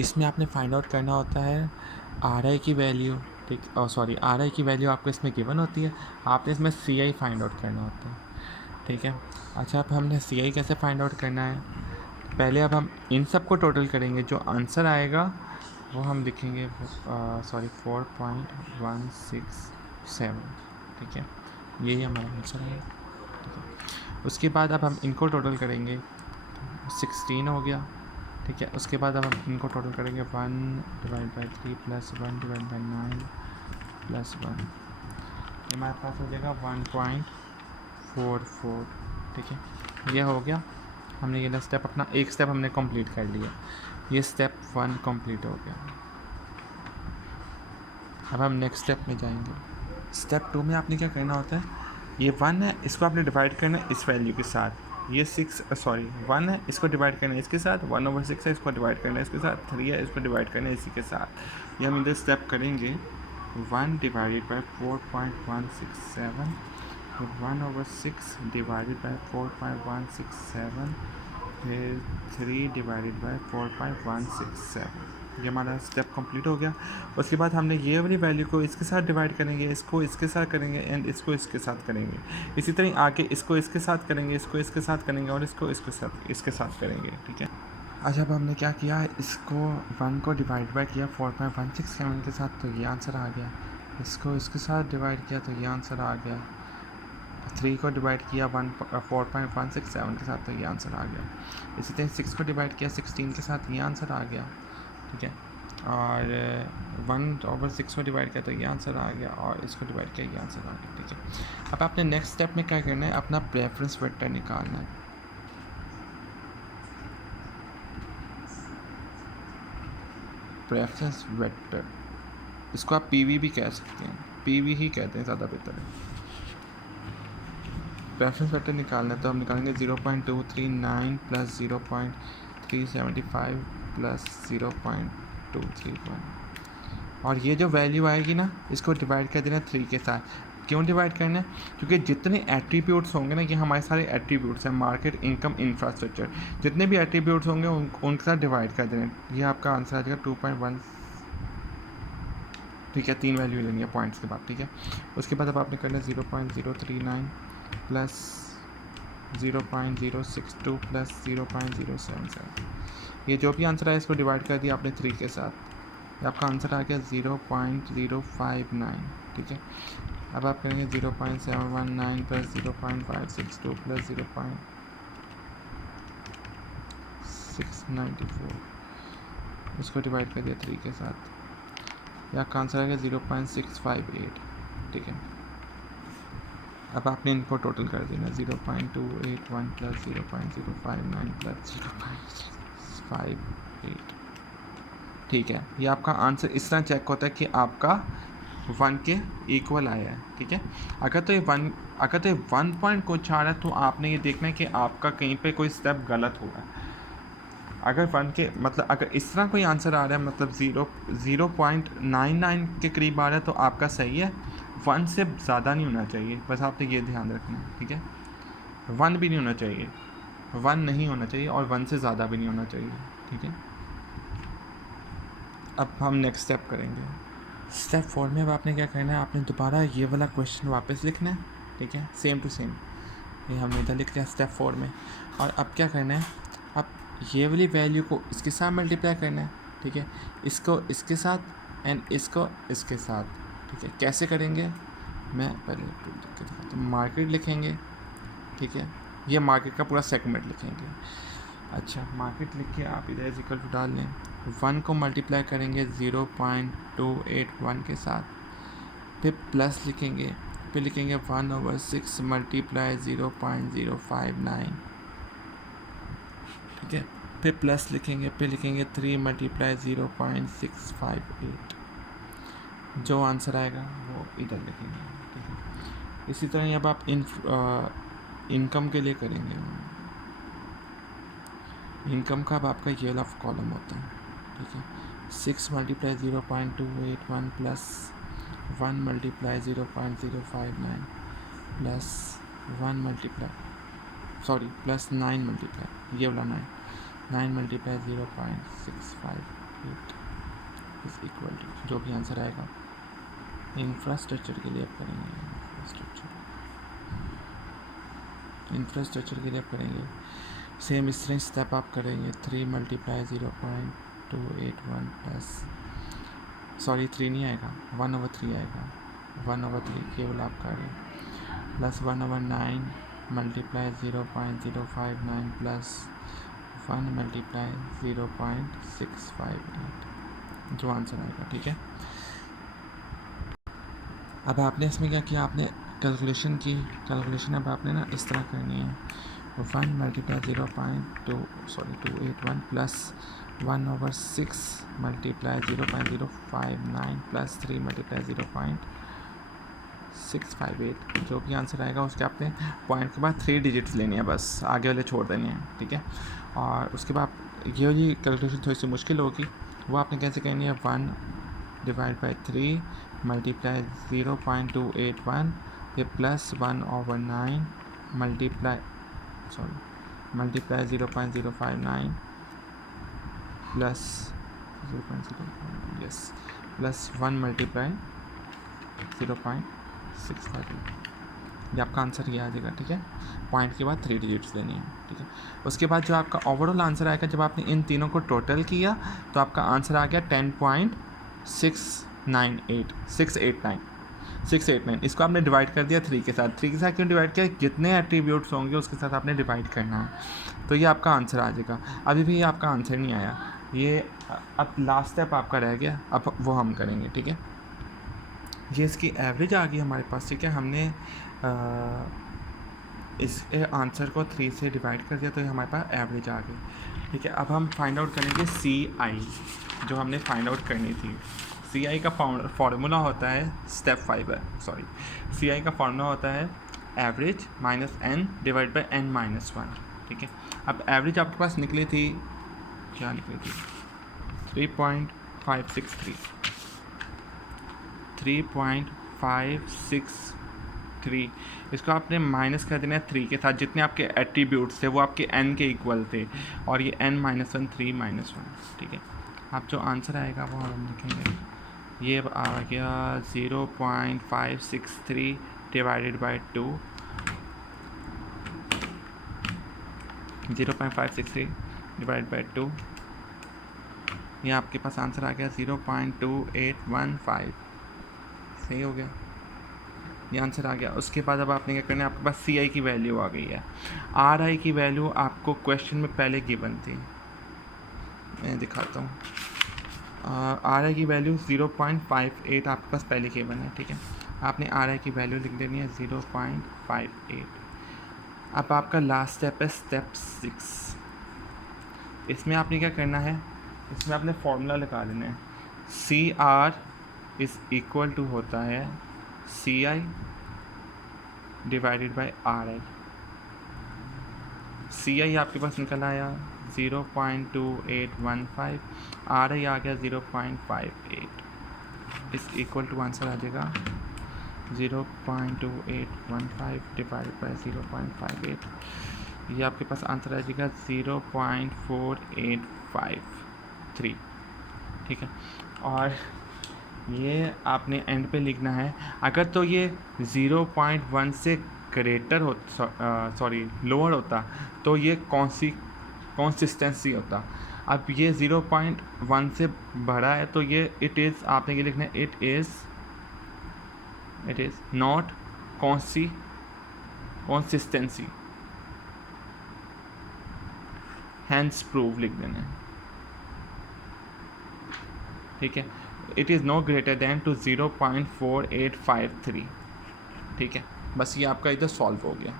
इसमें आपने find out करना होता है आर आई की वैल्यू, ठीक, सॉरी आर आई की वैल्यू आपको इसमें गिवन होती है, आपने इसमें सी आई फाइंड आउट करना होता है, ठीक है। अच्छा, अब हमने सी आई कैसे फाइंड आउट करना है, पहले अब हम इन सब को टोटल करेंगे, जो आंसर आएगा वो हम लिखेंगे, सॉरी 4.167, ठीक है, यही हमारा आंसर है, ठीक है। उसके बाद अब हम इनको टोटल करेंगे, 16 हो गया, ठीक है। उसके बाद अब हम इनको टोटल करेंगे 1/3 + 1/9 + 1, हमारे पास हो जाएगा 1.44, ठीक है। ये हो गया, हमने ये स्टेप अपना एक स्टेप हमने कंप्लीट कर लिया, ये स्टेप 1 कंप्लीट हो गया। अब हम नेक्स्ट स्टेप में जाएंगे। स्टेप 2 में आपने क्या करना होता है, ये 1 है, इसको आपने डिवाइड करना है इस वैल्यू के साथ, ये 1 है, इसको डिवाइड करना है इसके साथ, 1/6 है, इसको डिवाइड करना है इसके साथ, 3 है, इसको डिवाइड करना है इसी के साथ। ये हम इधर स्टेप करेंगे, 1 डिवाइडेड बाई 4.167, 1/6 डिवाइडेड बाई 4.167, फिर 3 डिवाइडेड बाई 4.167, ये हमारा स्टेप कंप्लीट हो गया। उसके बाद हमने ये वाली वैल्यू को इसके साथ डिवाइड करेंगे, इसको इसके साथ करेंगे एंड इसको इसके साथ करेंगे, इसी तरह आगे इसको इसके साथ करेंगे, इसको इसके साथ करेंगे और इसको इसके साथ करेंगे, ठीक है। अच्छा, अब हमने क्या किया, इसको 1 को डिवाइड बाई किया 4.167 के साथ, तो ये आंसर आ गया। इसको इसके साथ डिवाइड किया तो ये आंसर आ गया। 3 को डिवाइड किया 4.167 के साथ, तो ये आंसर आ गया। इसी तरह 6 को डिवाइड किया 16 के साथ, ये आंसर आ गया, ठीक है। और 1/6 को डिवाइड किया तो ये आंसर आ गया, और इसको डिवाइड किया ये आंसर आ गया, ठीक है। अब आपने नेक्स्ट स्टेप में क्या करना है, अपना प्रेफरेंस वेक्टर निकालना है। प्रेफरेंस वेक्टर, इसको आप पीवी भी कह सकते हैं, पीवी ही कहते हैं, ज़्यादा बेहतर है। प्रेफरेंस वेक्टर निकालना है तो हम निकालेंगे 0.239 + 0.375 + 0.231, और ये जो वैल्यू आएगी ना, इसको डिवाइड कर देना 3 के साथ। क्यों डिवाइड करना है, क्योंकि जितने एट्रीब्यूट्स होंगे ना, ये हमारे सारे एट्रीब्यूट्स हैं, मार्केट, इनकम, इंफ्रास्ट्रक्चर, जितने भी एट्रीब्यूट्स होंगे उनके साथ डिवाइड कर देना। ये आपका आंसर आ जाएगा 2.1, ठीक है। 3 वैल्यू लेनी है पॉइंट्स के बाद, ठीक है। उसके बाद अब आपने करना है 0.039 + 0.062 + 0.077, ये जो भी आंसर है इसको डिवाइड कर दिया आपने 3 के साथ, ये आपका आंसर आ गया 0.059, ठीक है। अब आप करेंगे 0.719 + 0.562 + 0.694, इसको डिवाइड कर दिया 3 के साथ, ये आपका आंसर आ गया 0.658, ठीक है। अब आपने इनको टोटल कर देना 0.281 + 0.059 + 0.658, ठीक है। ये आपका आंसर इस तरह चेक होता है कि आपका 1 के इक्वल आया है, ठीक है। अगर तो ये 1 पॉइंट कुछ आ रहा है तो आपने ये देखना है कि आपका कहीं पे कोई स्टेप गलत हो रहा है। अगर 1 के मतलब अगर इस तरह कोई आंसर आ रहा है, मतलब 0.99 के करीब आ रहा है, तो आपका सही है। 1 से ज़्यादा नहीं होना चाहिए, बस आपने ये ध्यान रखना है, ठीक है। 1 भी नहीं होना चाहिए, 1 नहीं होना चाहिए, और 1 से ज़्यादा भी नहीं होना चाहिए, ठीक है। अब हम नेक्स्ट स्टेप करेंगे। स्टेप 4 में अब आपने क्या करना है, आपने दोबारा ये वाला क्वेश्चन वापस लिखना है, ठीक है, सेम टू सेम। ये हमने इधर लिख लिया स्टेप 4 में। और अब क्या करना है, अब ये वाली वैल्यू को इसके साथ मल्टीप्लाई करना है, ठीक है, इसको इसके साथ एंड इसको इसके साथ, ठीक है। कैसे करेंगे, मैं पहले लिख के दिखाता हूँ। मार्केट लिखेंगे, ठीक है, ये मार्केट का पूरा सेगमेंट लिखेंगे। अच्छा, मार्केट लिख के आप इधर इक्वल टू डाल लें, 1 को मल्टीप्लाई करेंगे 0.281 के साथ, फिर प्लस लिखेंगे, फिर लिखेंगे 1/6 मल्टीप्लाई 0.059, ठीक है, फिर प्लस लिखेंगे, फिर लिखेंगे 3 मल्टीप्लाई 0.658, जो आंसर आएगा वो इधर लिखेंगे, ठीक है। इसी तरह अब आप इनकम के लिए करेंगे। इनकम का अब आपका ये वाला कॉलम होता है, ठीक है। 6 multiply 0.281 plus 1 multiply 0.059 plus 1 multiply plus 9 multiply, ये वाला 9 मल्टीप्लाई 0.658, जो भी आंसर आएगा इंफ्रास्ट्रक्चर के लिए आप करेंगे, इंफ्रास्ट्रक्चर के लिए आप करेंगे। सेम इस तरह स्टेप आप करेंगे 3 मल्टीप्लाई 0.281 प्लस, सॉरी 3 नहीं आएगा, 1/3 आएगा, 1/3 केवल आप करें, प्लस 1/9 मल्टीप्लाई 0.059 प्लस 1 मल्टीप्लाई 0.658 जो आंसर आएगा। ठीक है, अब आपने इसमें क्या किया, आपने कैलकुलेशन की, कैलकुलेशन अब आपने ना इस तरह करनी है, 1 multiply 281 plus 1/6 multiply 0.059 plus 3 multiply 0.658 जो भी आंसर आएगा उसके आपने पॉइंट के बाद 3 डिजिट्स लेनी है, बस आगे वाले छोड़ देने हैं। ठीक है, और उसके बाद ये वाली कैलकुलेशन थोड़ी सी मुश्किल होगी, वो आपने कैसे करनी है, 1 डिवाइड बाई 3 मल्टीप्लाई 0.281 फिर plus 1/9 multiply 0.059 plus 0.05 yes plus 1 multiply 0.658 ये आपका आंसर ये आ जाएगा। ठीक है, पॉइंट के बाद 3 डिजिट्स लेनी है। ठीक है, उसके बाद जो आपका ओवरऑल आंसर आएगा, जब आपने इन तीनों को टोटल किया तो आपका आंसर आ गया 10.689। इसको आपने डिवाइड कर दिया 3 के साथ। 3 के साथ क्यों डिवाइड किया, जितने एट्रीब्यूट्स होंगे उसके साथ आपने डिवाइड करना है, तो ये आपका आंसर आ जाएगा। अभी भी ये आपका आंसर नहीं आया, ये अब लास्ट स्टेप आपका रह गया, अब वो हम करेंगे। ठीक है, ये इसकी एवरेज आ गई हमारे पास। ठीक है, हमने इस आंसर को 3 से डिवाइड कर दिया तो ये हमारे पास एवरेज आ गई। ठीक है, अब हम फाइंड आउट करेंगे CI जो हमने फाइंड आउट करनी थी। CI का फार्मूला होता है, स्टेप 5 है, सॉरी, CI का फार्मूला होता है average minus n divide by n-1। ठीक है, अब एवरेज आपके पास निकली थी, क्या निकली थी, 3.563। इसको आपने माइनस कर देना है 3 के साथ, जितने आपके एट्रीब्यूट्स थे वो आपके n के इक्वल थे, और ये n-1 3 -1। ठीक है, अब जो आंसर आएगा वो हम लिखेंगे, ये आ गया 0.563 डिवाइडेड बाई 2, 0.563 डिवाइड बाई 2, ये आपके पास आंसर आ गया 0.2815। सही हो गया, ये आंसर आ गया। उसके बाद अब आपने क्या करना है, आपके पास CI की वैल्यू आ गई है। RI की वैल्यू आपको क्वेश्चन में पहले गिवन थी, मैं दिखाता हूँ। RI की वैल्यू 0.58 आपके पास पहले गिवन है। ठीक है, आपने RI की वैल्यू लिख देनी है 0.58। अब आपका लास्ट स्टेप है स्टेप 6। इसमें आपने क्या करना है, इसमें आपने फॉर्मूला लगा लेना है, CR इज़ इक्वल टू होता है CI divided by RI। CI आपके पास निकल आया 0.2815, RI आ गया 0.58, इस इक्वल टू आंसर आ जाएगा 0.2815 डिवाइडेड बाई 0.58, ये आपके पास आंसर आ जाएगा 0.4853। ठीक है, और ये आपने एंड पे लिखना है। अगर तो ये 0.1 से ग्रेटर हो, सॉरी लोअर होता तो ये कंसिस्टेंसी होता। अब ये 0.1 से बड़ा है तो ये इट इज़, आपने ये लिखना है it is not consistency, hence prove लिख देना है। ठीक है, it is no greater than to 0.4853। ठीक है, बस ये आपका इधर सॉल्व हो गया।